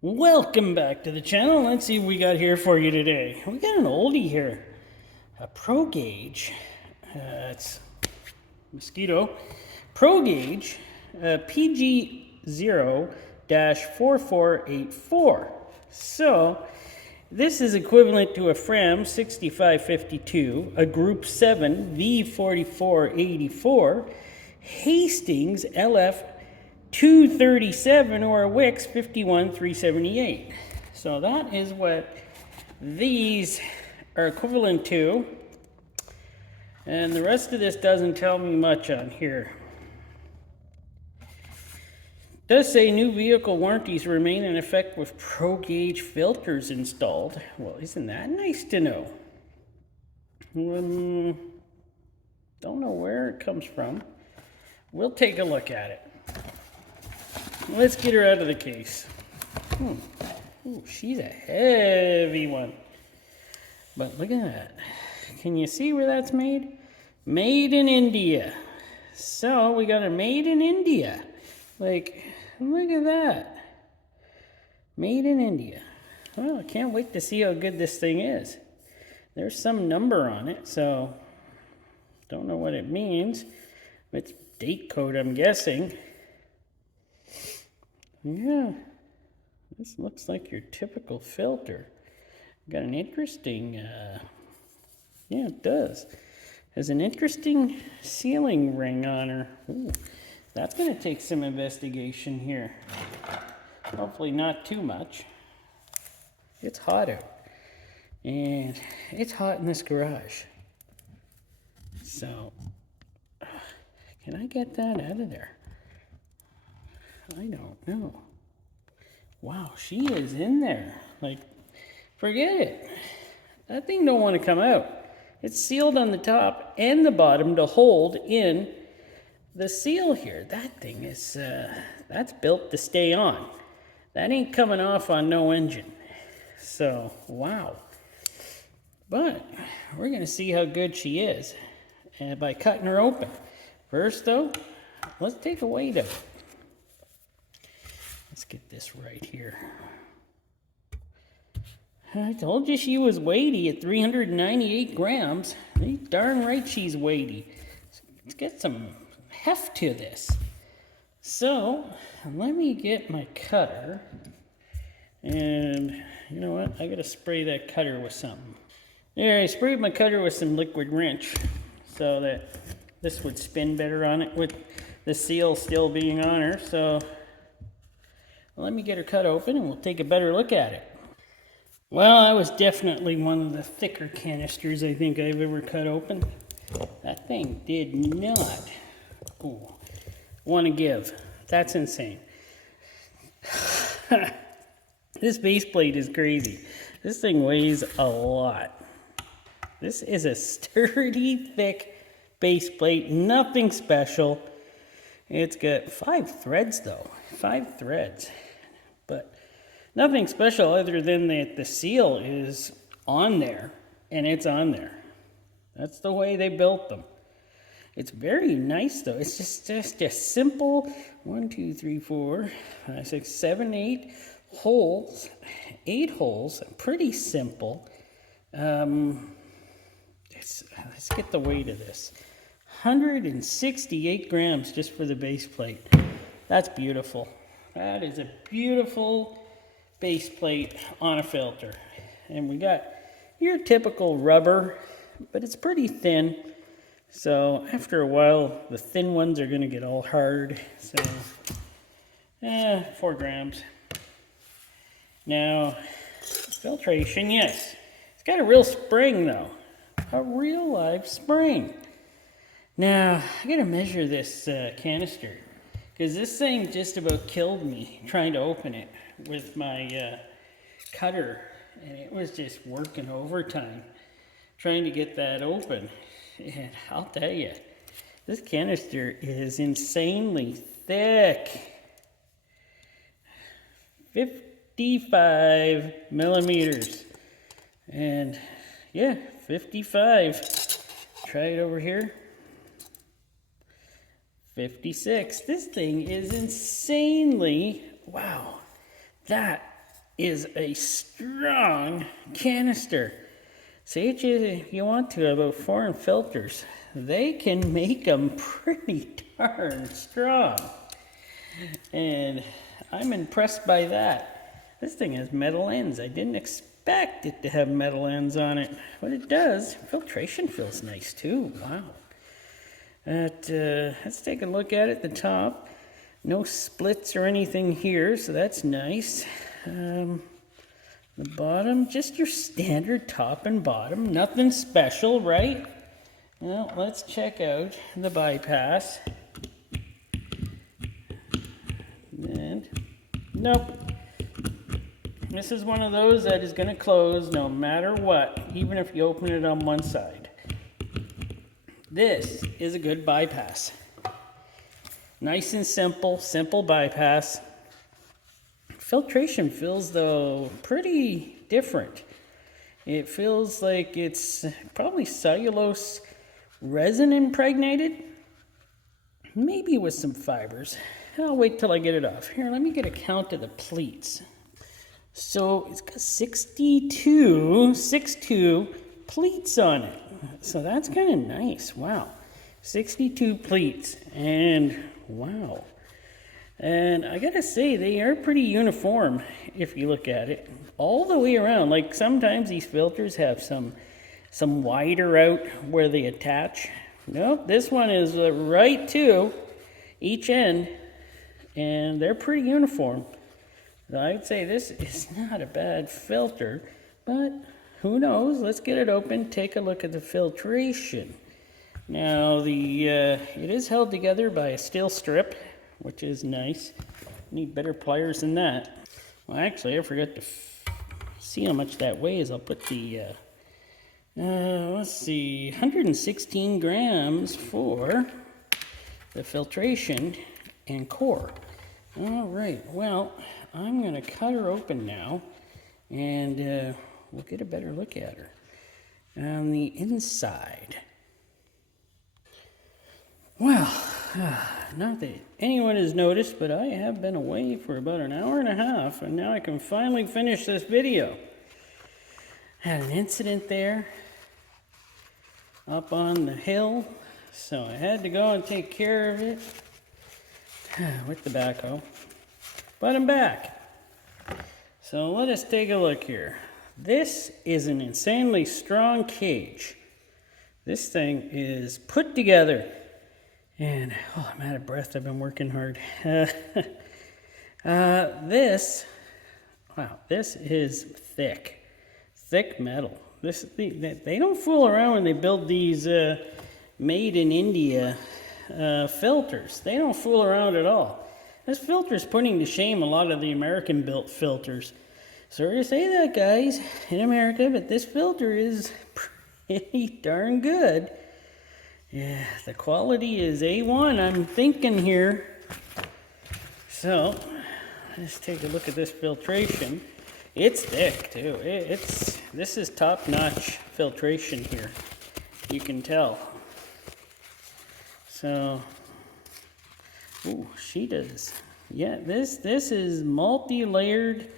Welcome back to the channel. Let's see what we got here for you today. We got an oldie here, a Pro Gauge. It's mosquito Pro Gauge PG0-4484. So this is equivalent to a Fram 6552, a Group 7 V4484, Hastings LF 237, or a Wix 51378. So that is what these are equivalent to. And the rest of this doesn't tell me much on here. It does say new vehicle warranties remain in effect with Pro Gauge filters installed. Well, isn't that nice to know? Don't know where it comes from. We'll take a look at it. Let's get her out of the case. Ooh, she's a heavy one. But look at that. Can you see where that's made? Made in India. So we got a made in India. Like, look at that. Made in India. Well, I can't wait to see how good this thing is. There's some number on it, so don't know what it means. It's date code, I'm guessing. Yeah, this looks like your typical filter. Got an interesting, yeah, it does. Has an interesting sealing ring on her. Ooh, that's going to take some investigation here. Hopefully not too much. It's hot out. And it's hot in this garage. So, can I get that out of there? I don't know. Wow, she is in there. Like, forget it. That thing don't want to come out. It's sealed on the top and the bottom to hold in the seal here. That thing is, that's built to stay on. That ain't coming off on no engine. So, wow. But we're going to see how good she is by cutting her open. First, though, let's take a weight of it. Let's get this right here. I told you she was weighty at 398 grams. Darn right she's weighty. Let's get some heft to this. So, let me get my cutter. And you know what? I gotta spray that cutter with something. There, I sprayed my cutter with some liquid wrench so that this would spin better on it with the seal still being on her. So, let me get her cut open and we'll take a better look at it. Well, I was definitely one of the thicker canisters I think I've ever cut open. That thing did not want to give. That's insane. This base plate is crazy. This thing weighs a lot. This is a sturdy, thick base plate. Nothing special. It's got 5 threads though. 5 threads. But nothing special other than that the seal is on there, and it's on there. That's the way they built them. It's very nice though. It's just a simple 1, 2, 3, 4, 5, 6, 7, 8 holes. 8 holes. Pretty simple. Let's get the weight of this. 168 grams just for the base plate. That's beautiful. That is a beautiful base plate on a filter. And we got your typical rubber, but it's pretty thin. So after a while, the thin ones are going to get all hard. So, 4 grams. Now, filtration, yes. It's got a real spring though. A real live spring. Now, I got to measure this canister. Because this thing just about killed me trying to open it with my cutter. And it was just working overtime trying to get that open. And I'll tell you, this canister is insanely thick. 55 millimeters. And yeah, 55. Try it over here. 56. This thing is insanely, wow, that is a strong canister. Say it if you want to about foreign filters. They can make them pretty darn strong. And I'm impressed by that. This thing has metal ends. I didn't expect it to have metal ends on it, but it does. Filtration feels nice too. Wow. Let's take a look at it at the top. No splits or anything here, so that's nice. The bottom, just your standard top and bottom. Nothing special, right? Well, let's check out the bypass. And nope. This is one of those that is going to close no matter what, even if you open it on one side. This is a good bypass. Nice and simple bypass. Filtration feels, though, pretty different. It feels like it's probably cellulose resin impregnated, maybe with some fibers. I'll wait till I get it off. Here, let me get a count of the pleats. So it's got 62 pleats on it. So that's kind of nice. Wow. 62 pleats. And wow. And I gotta say, they are pretty uniform if you look at it. All the way around. Like sometimes these filters have some wider out where they attach. Nope, this one is right to each end. And they're pretty uniform. I'd say this is not a bad filter, but who knows? Let's get it open, take a look at the filtration. Now, it is held together by a steel strip, which is nice. Need better pliers than that. Well, actually, I forgot to see how much that weighs. I'll put the, let's see, 116 grams for the filtration and core. All right, well, I'm going to cut her open now, and we'll get a better look at her. On the inside. Well, not that anyone has noticed, but I have been away for about an hour and a half, and now I can finally finish this video. Had an incident there up on the hill, so I had to go and take care of it with the backhoe. But I'm back. So let us take a look here. This is an insanely strong cage. This thing is put together. And, oh, I'm out of breath. I've been working hard. This is thick. Thick metal. They don't fool around when they build these made in India filters. They don't fool around at all. This filter is putting to shame a lot of the American-built filters. Sorry to say that, guys, in America, but this filter is pretty darn good. Yeah, the quality is A1, I'm thinking here. So, let's take a look at this filtration. It's thick, too. This is top-notch filtration here. You can tell. So, ooh, she does. Yeah, this is multi-layered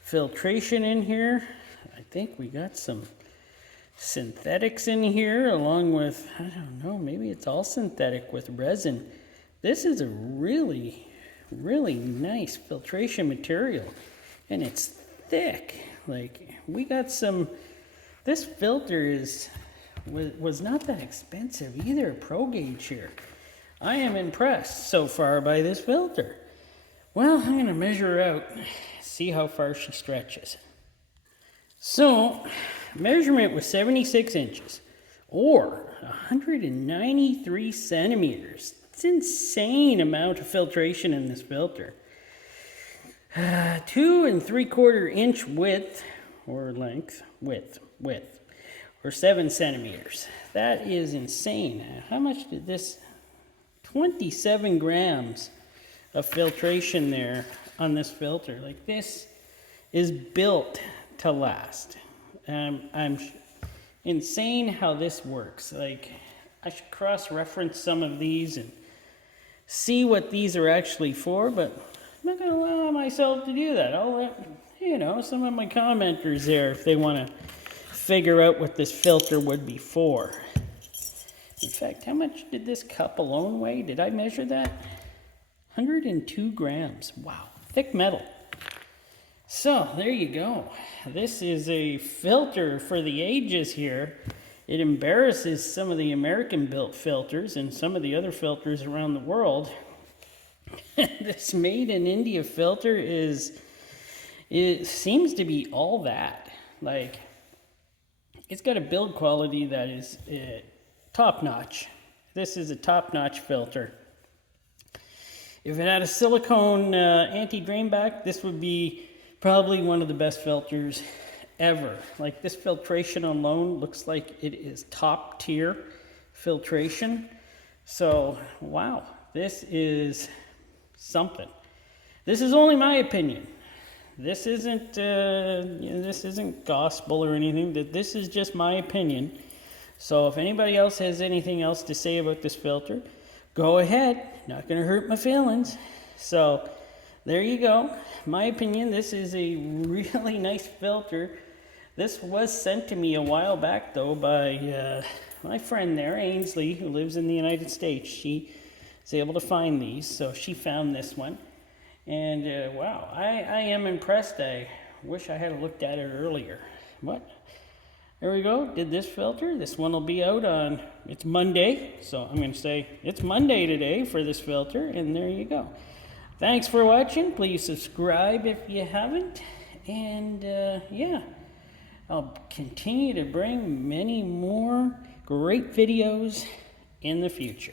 filtration in here. I think we got some synthetics in here along with, I don't know, maybe it's all synthetic with resin. This is a really, really nice filtration material. And it's thick. Like, we got some, this filter was not that expensive either, Pro Gauge here. I am impressed so far by this filter. Well, I'm going to measure her out, see how far she stretches. So, measurement was 76 inches, or 193 centimeters. It's an insane amount of filtration in this filter. 2 3/4 inch width, or length, width, or 7 centimeters. That is insane. How much did this, 27 grams of filtration there on this filter. Like, this is built to last. I'm insane how this works. Like, I should cross-reference some of these and see what these are actually for, but I'm not going to allow myself to do that. you know, some of my commenters there if they want to figure out what this filter would be for. In fact, how much did this cup alone weigh? Did I measure that? 102 grams. Wow, thick metal. So, there you go. This is a filter for the ages here. It embarrasses some of the American-built filters and some of the other filters around the world. This made in India filter it seems to be all that. Like, it's got a build quality that is top-notch. This is a top-notch filter. If it had a silicone anti-drain back, this would be probably one of the best filters ever. Like, this filtration alone looks like it is top-tier filtration. So, wow, this is something. This is only my opinion. This isn't this isn't gospel or anything. This is just my opinion. So if anybody else has anything else to say about this filter, go ahead. Not going to hurt my feelings. So there you go. My opinion, this is a really nice filter. This was sent to me a while back, though, by my friend there, Ainsley, who lives in the United States. She was able to find these, so she found this one. And wow, I am impressed. I wish I had looked at it earlier. But there we go. Did this filter. This one will be out on, it's Monday. So I'm going to say it's Monday today for this filter. And there you go. Thanks for watching. Please subscribe if you haven't. And yeah, I'll continue to bring many more great videos in the future.